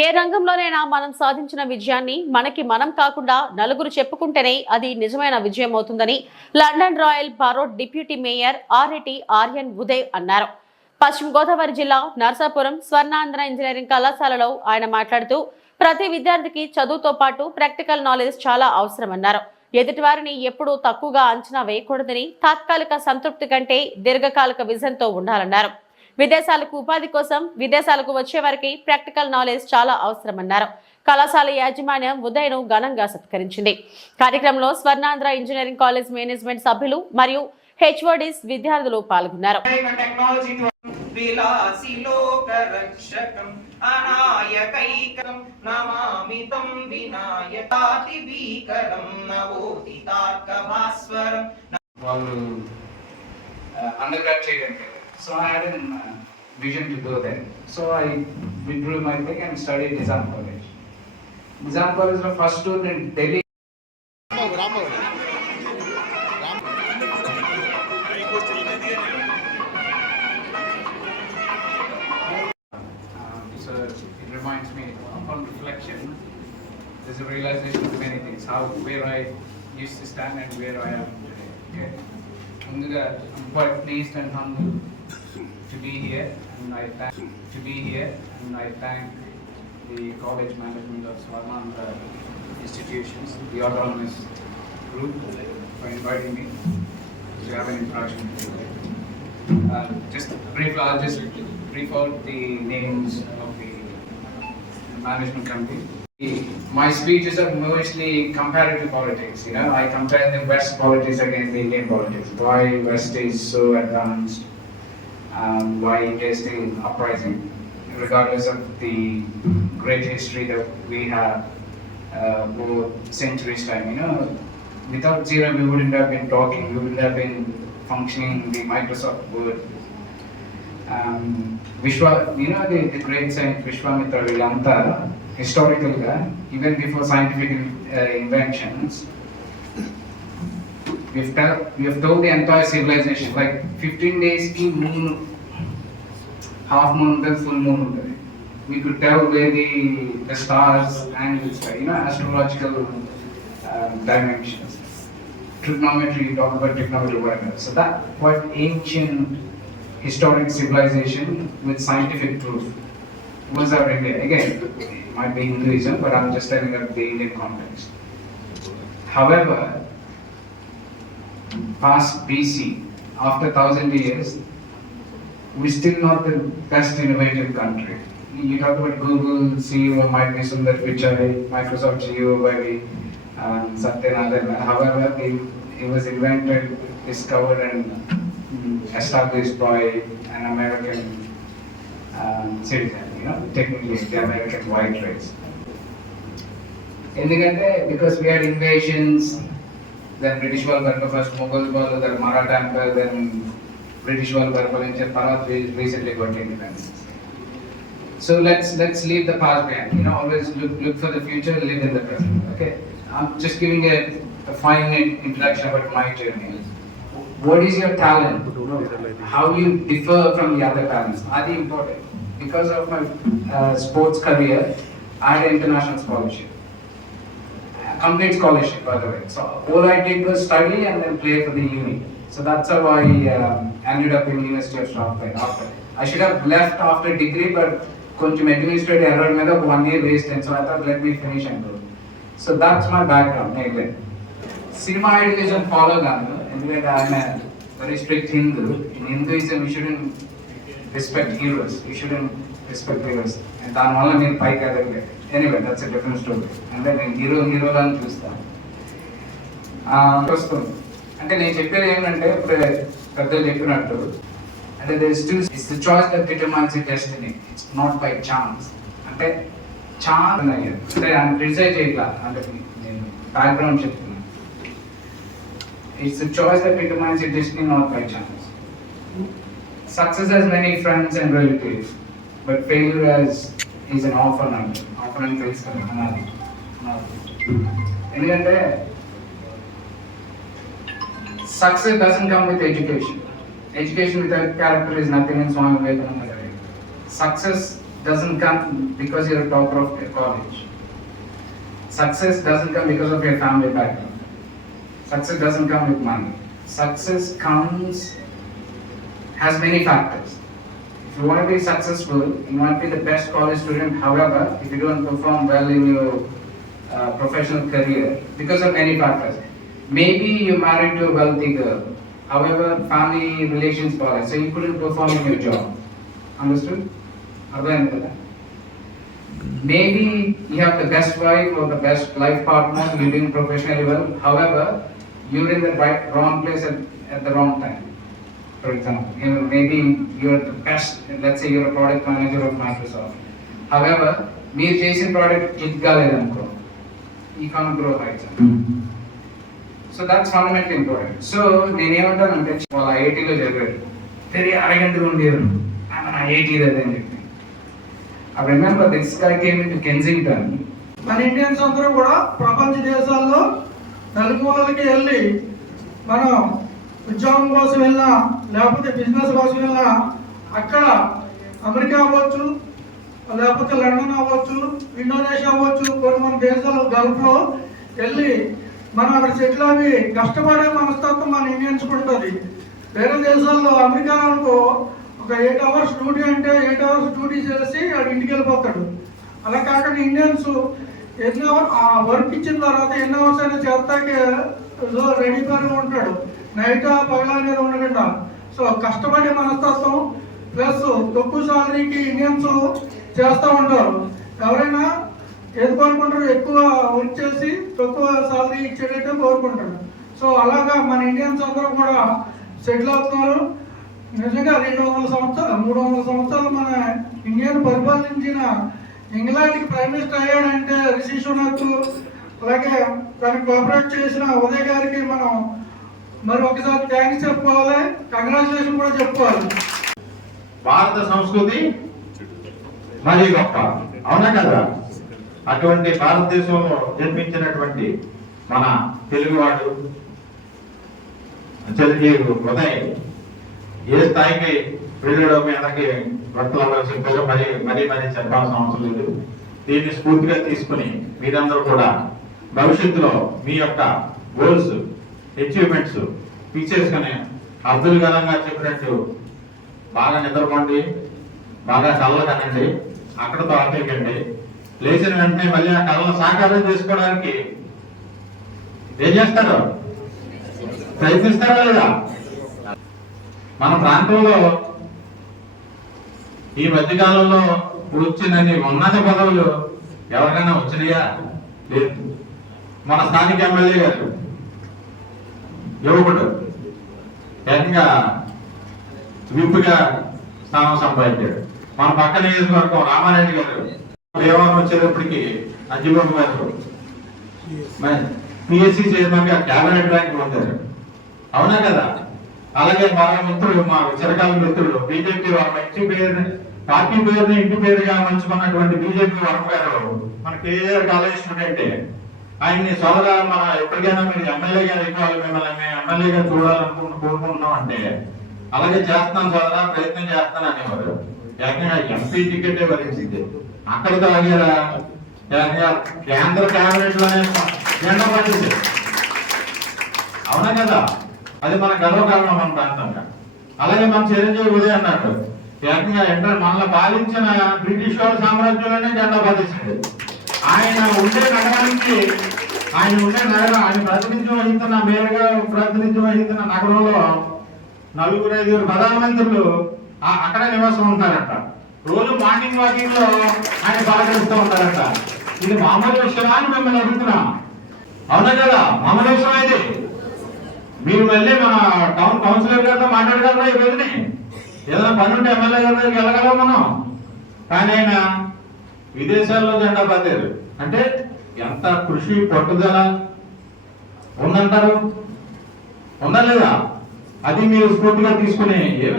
ఏ రంగంలోనైనా మనం సాధించిన విజయాన్ని మనకి మనం కాకుండా నలుగురు చెప్పుకుంటేనే అది నిజమైన విజయం అవుతుందని London royal borough deputy mayor ఆర్ఎటి ఆర్యన్ ఉదయ్ అన్నారు. పశ్చిమ గోదావరి జిల్లా నర్సాపురం స్వర్ణాంధ్ర ఇంజనీరింగ్ కళాశాలలో ఆయన మాట్లాడుతూ ప్రతి విద్యార్థికి చదువుతో పాటు ప్రాక్టికల్ నాలెడ్జ్ చాలా అవసరమన్నారు. ఎదుటివారిని ఎప్పుడూ తక్కువగా అంచనా వేయకూడదని, తాత్కాలిక సంతృప్తి కంటే దీర్ఘకాలిక విజన్తో ఉండాలన్నారు. విదేశాలకు ఉపాధి కోసం విదేశాలకు వచ్చే వారికి ప్రాక్టికల్ నాలెడ్జ్ చాలా అవసరమన్నారు. కళాశాల యాజమాన్యం ఉదయ్ను ఘనంగా సత్కరించింది. కార్యక్రమంలో స్వర్ణాంధ్ర ఇంజనీరింగ్ కాలేజ్ మేనేజ్మెంట్ సభ్యులు మరియు హెచ్ఓడిస్ విద్యార్థులు పాల్గొన్నారు. So I had a vision to go there. So I withdrew my thing and studied Nizam College. Nizam College was first tour in Delhi. So it reminds me, upon reflection, there's a realization of many things. Where I used to stand and where I am today. Okay. I'm quite pleased and humble to be here, and I thank the college management of Swarnandra institutions, the autonomous group, for inviting me to have an interaction with you. I'll just brief out the names of the management committee. My speeches are mostly comparative politics. I compare the West politics against the Indian politics. Why West is so advanced. Why India is still uprising, regardless of the great history that we have over centuries time. Without Jira, we wouldn't have been talking, we wouldn't have been functioning the Microsoft Word. The great saint Vishwamitra Vilanta, historically, even before scientific inventions, we have told the entire civilization, like 15 days ki moon, half moon, then full moon. We could tell where the stars angles were, astrological dimensions. Trigonometry, you talk about trigonometry, whatever. So that quite ancient historic civilization with scientific proof was our India. Again, it might be Hinduism, but I'm just telling you the Indian context. However, past BC, after 1,000 years, we're still not the best innovative country. You talk about Google CEO might be Sundar Pichai, Microsoft CEO maybe Satya Nadella. However, it was invented, discovered and established by an American citizen, technically the American white race. Because we had invasions, then British were first, Mughals were, then Maratha Empire, then British were, and Bharat recently got independence. So let's leave the past behind. Always look for the future, live in the present. Okay, I'm just giving a fine introduction about my journey. What is your talent? How you differ from the other talents? Are they important? Because of my sports career, I had an international scholarship. Complete scholarship, by the way. So all I did was study and then play for the uni. So that's how I ended up in University of Strathclyde after. I should have left after degree, but కొంచెం administrative error మీద 1 year waste, and so I thought let me finish and go. So that's my background. Cinema idealism follow గాను, ఎందుకంటే I'm a very strict Hindu. In Hinduism you shouldn't respect heroes. You shouldn't respect heroes. And దానివల్ల నేను పైకి ఎదగలేదు. Anyway, that's a different story. And then హీరోలా చూస్తాను. వస్తుంది అంటే నేను చెప్పేది ఏంటంటే ఇప్పుడు పెద్దలు చెప్పినట్టు, అంటే it's the choice that determines your destiny. It's not by chance. అంటే ఛాన్స్ అంటే ఆయన క్రిటిసైజ్ చేయట్లా, అంటే నేను బ్యాక్గ్రౌండ్ చెప్తున్నాను. It's the choice that determines your destiny, not by chance. Success has many friends and relatives, but failure is an orphanage. Orphanage face కదా అనాలి. ఎందుకంటే success doesn't come with education. Education without character is nothing in Swami Vivekananda. Success doesn't come because you're a topper of your college. Success doesn't come because of your family background. Success doesn't come with money. Success has many factors. If you want to be successful, you want to be the best college student. However, if you don't perform well in your professional career, because of many factors, maybe you married to a wealthy girl. However, family relations bother, so you couldn't perform in your job. Understood? Maybe you have the best wife or the best life partner, you're doing professionally well. However, you're in the wrong place at the wrong time. For example, maybe you're the best, let's say you're a product manager of Microsoft. However, మీరు చేసిన product hit కాలేదనుకో, you can't grow heights. So that's fundamentally important. So నేనేమంటానంటే వాళ్ళ ఐఐటీలో చదివాడు, very arrogantగా ఉండేవారు, నా IIT అదని చెప్పి. I remember this guy came into Kensington. మన ఇండియన్స్ అందరూ కూడా ప్రపంచ దేశాల్లో నలుగు వాళ్ళకి వెళ్ళి మనం ఉద్యోగం కోసం వెళ్ళినా లేకపోతే బిజినెస్ కోసం వెళ్ళినా అక్కడ అమెరికా అవ్వచ్చు, లేకపోతే లండన్ అవ్వచ్చు, ఇండోనేషియా అవ్వచ్చు, కొన్ని దేశాలు గల్ఫ్లో వెళ్ళి మనం అక్కడ సెటిల్ అవి కష్టపడే మనస్తత్వం మన ఇండియన్స్ ఉంటుంది. వేరే దేశాల్లో అమెరికా అనుకో ఒక 8 hours డ్యూటీ అంటే 8 hours డ్యూటీ చేసి వాడు ఇంటికి వెళ్ళిపోతాడు. అలా కాకుండా ఇండియన్స్ ఎన్ని అవర్స్ ఆ వర్క్ ఇచ్చిన తర్వాత ఎన్ని అవర్స్ అయినా చేస్తాకే రెడీగా ఉంటాడు, నైట్ పగల అనేది ఉండకుండా. సో కష్టపడే మనస్తత్వం ప్లస్ తక్కువ సాలరీకి ఇండియన్స్ చేస్తూ ఉంటారు. ఎవరైనా ఏది కోరుకుంటారు, ఎక్కువ వర్క్ చేసి తక్కువ సాలరీ ఇచ్చేటట్టు కోరుకుంటారు. సో అలాగా మన ఇండియన్స్ అందరూ కూడా సెటిల్ అవుతున్నారు. నిజంగా 200 సంవత్సరాలు 300 సంవత్సరాలు మన ఇండియాను పరిపాలించిన ఇంగ్లాండ్కి ప్రైమ్ మినిస్టర్ అయ్యాడంటే రిషి సునక్, అలాగే దానికి కోఆపరేట్ చేసిన ఉదయ్ గారికి మనం మరి ఒకసారి థ్యాంక్స్ చెప్పుకోవాలి, కంగ్రాచులేషన్ కూడా చెప్పుకోవాలి. భారత సంస్కృతి మరి గొప్ప, అవునా కదా? అటువంటి భారతదేశంలో జన్మించినటువంటి మన తెలుగువాడు చిరంజీవి ఉదయ్ ఏ స్థాయికి వెళ్ళాడో మీ అందరికి వర్తలు మరీ చెప్పాల్సిన అవసరం లేదు. దీన్ని స్ఫూర్తిగా తీసుకుని మీరందరూ కూడా భవిష్యత్తులో మీ యొక్క గోల్స్, అచీవ్మెంట్స్ తీసేసుకుని అబ్దుల్ కలాం గారు చెప్పినట్టు బాగా నిద్రపోండి, బాగా కళ్ళ కనండి, అక్కడతో ఆపేయకండి. లేచిన వెంటనే మళ్ళీ ఆ కళ్ళను సాకారం చేసుకోవడానికి ఏం చేస్తారు? ప్రయత్నిస్తారా లేదా? మన ప్రాంతంలో ఈ మధ్యకాలంలో వచ్చినన్ని ఉన్నత పదవులు ఎవరికైనా వచ్చినాయా? లేదు. మన స్థానిక ఎమ్మెల్యే గారు యువకుడు ఏకంగా విప్పుగా స్థానం సంపాదించాడు. మన పక్క నియోజకవర్గం రామారెడ్డి గారు దేవాలయం వచ్చేటప్పటికి అంజబాబు గారు పిఎస్సి చైర్మన్ గా క్యాబినెట్ ర్యాంక్ పొందారు, అవునా కదా? అలాగే మన మిత్రుడు, మా చిరకాల మిత్రుడు బీజేపీ మంచి పేరు, పార్టీ పేరుని ఇంటి పేరుగా మంచుకున్నటువంటి బీజేపీ వరం గారు మన కేఆర్ కాలేజ్ స్టూడెంటే. ఆయన్ని సోదరా మన ఎప్పటికైనా మీరు ఎమ్మెల్యేగా ఇవ్వాలి, మిమ్మల్ని మేము ఎమ్మెల్యేగా కోరుకుంటున్నాం అంటే అలాగే చేస్తాను సోదరా, ప్రయత్నం చేస్తాను అనేవారు. ఏకంగా ఎంపీ టికెటే వరించింది. అక్కడితో ఆగారా? ఏకంగా కేంద్ర క్యాబినెట్ లోనే జెండా పట్టింది, అవునా కదా? అది మన గర్వకారణం మన ప్రాంతంగా. అలాగే మన చిరంజీవి ఉదయ్ అన్నాడు, ఏకంగా మనల్ని పాలించిన బ్రిటిష్ వాళ్ళ సామ్రాజ్యంలోనే జెండా పట్టించింది. ఆయన ఉండే నగరానికి, ఆయన ప్రాతినిధ్యం వహిస్తున్న మేయర్గా ప్రాతినిధ్యం వహిస్తున్న నగరంలో 4-5 ప్రధానమంత్రులు అక్కడే నివాసం ఉంటారట. రోజు మార్నింగ్ వాకింగ్ లో ఆయన పలకరిస్తూ ఉంటారట. ఇది మామూలు విషయమా అని మిమ్మల్ని అడుగుతున్నా, అవునా కదా? మామూలు విషయం ఇది. మీరు మళ్ళీ మన టౌన్ కౌన్సిలర్ గారితో మాట్లాడగలరా? ఈ రోజుని ఏదైనా పని ఉంటే ఎమ్మెల్యే గారి దగ్గరికి వెళ్ళగలం మనం. కానీ ఆయన విదేశాల్లో జెండా పాతారు అంటే ఎంత కృషి పట్టుదల ఉందంటారు, ఉందా లేదా? అది మీరు స్ఫూర్తిగా తీసుకుని ఏమి